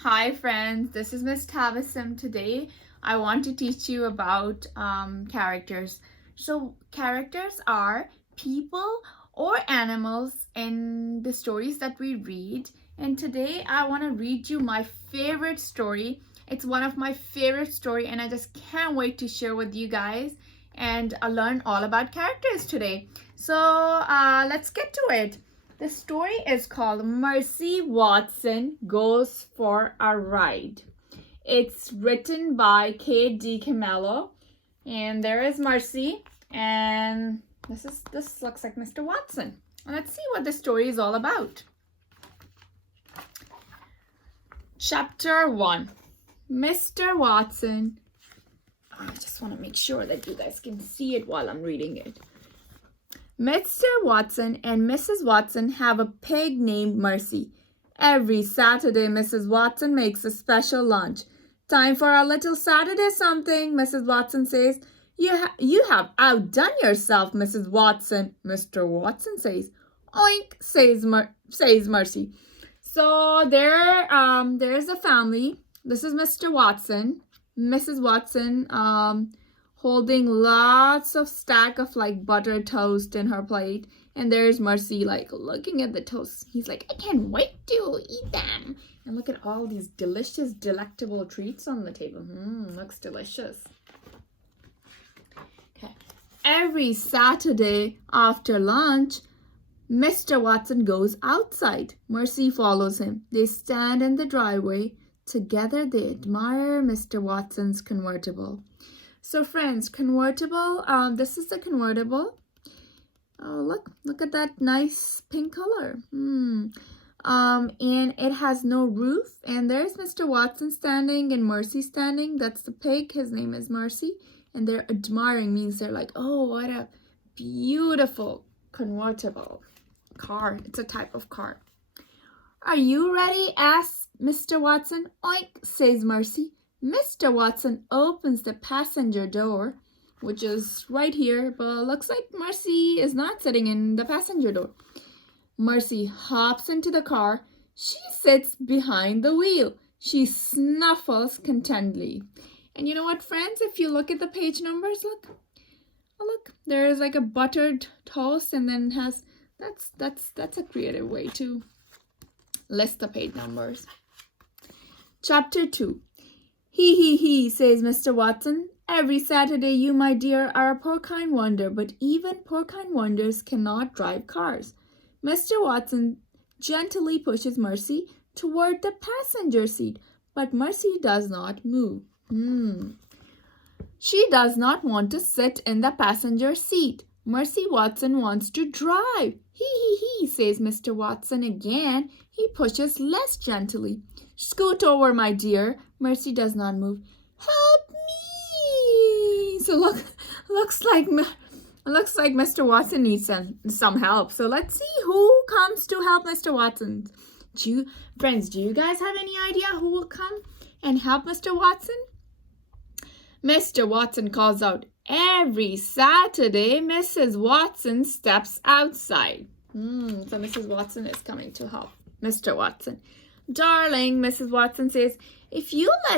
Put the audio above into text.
Hi friends, this is Miss Tabassum. Today I want to teach you about characters. So characters are people or animals in the stories that we read. And today I want to read you my favorite story. It's one of my favorite story and I just can't wait to share with you guys and learn all about characters today. So let's get to it. The story is called Mercy Watson Goes for a Ride. It's written by Kate DiCamillo, and there is Mercy, and this looks like Mr. Watson. Let's see what the story is all about. Chapter 1. Mr. Watson. I just want to make sure that you guys can see it while I'm reading it. Mr. Watson and Mrs. Watson have a pig named Mercy. Every Saturday, Mrs. Watson makes a special lunch. Time for a little Saturday something, Mrs. Watson says. You have outdone yourself, Mrs. Watson, Mr. Watson says. Oink, says Mercy. So there's a family. This is Mr. Watson, Mrs. Watson, holding lots of stack of like buttered toast in her plate, and there's Mercy like looking at the toast. He's like, I can't wait to eat them. And look at all these delicious, delectable treats on the table. Looks delicious. Okay. Every Saturday after lunch, Mr. Watson goes outside. Mercy follows him. They stand in the driveway. Together they admire Mr. Watson's convertible. So friends, convertible, this is the convertible. Oh, look at that nice pink color. And it has no roof. And there's Mr. Watson standing and Mercy standing. That's the pig. His name is Mercy. And they're admiring, means they're like, oh, what a beautiful convertible car. It's a type of car. Are you ready? Asks Mr. Watson. Oink, says Mercy. Mr. Watson opens the passenger door, which is right here, but looks like Mercy is not sitting in the passenger door. Mercy hops into the car. She sits behind the wheel. She snuffles contentedly. And you know what, friends? If you look at the page numbers, look, there is like a buttered toast, and then has that's a creative way to list the page numbers. Chapter 2. He, says Mr. Watson. Every Saturday you, my dear, are a porcine wonder, but even porcine wonders cannot drive cars. Mr. Watson gently pushes Mercy toward the passenger seat, but Mercy does not move. She does not want to sit in the passenger seat. Mercy Watson wants to drive. He, says Mr. Watson again. He pushes less gently. Scoot over, my dear. Mercy does not move. Help me! So looks like Mr. Watson needs some help. So let's see who comes to help Mr. Watson. Friends, do you guys have any idea who will come and help Mr. Watson? Mr. Watson calls out, every Saturday, Mrs. Watson steps outside. So Mrs. Watson is coming to help Mr. Watson. Darling, Mrs. Watson says, if you let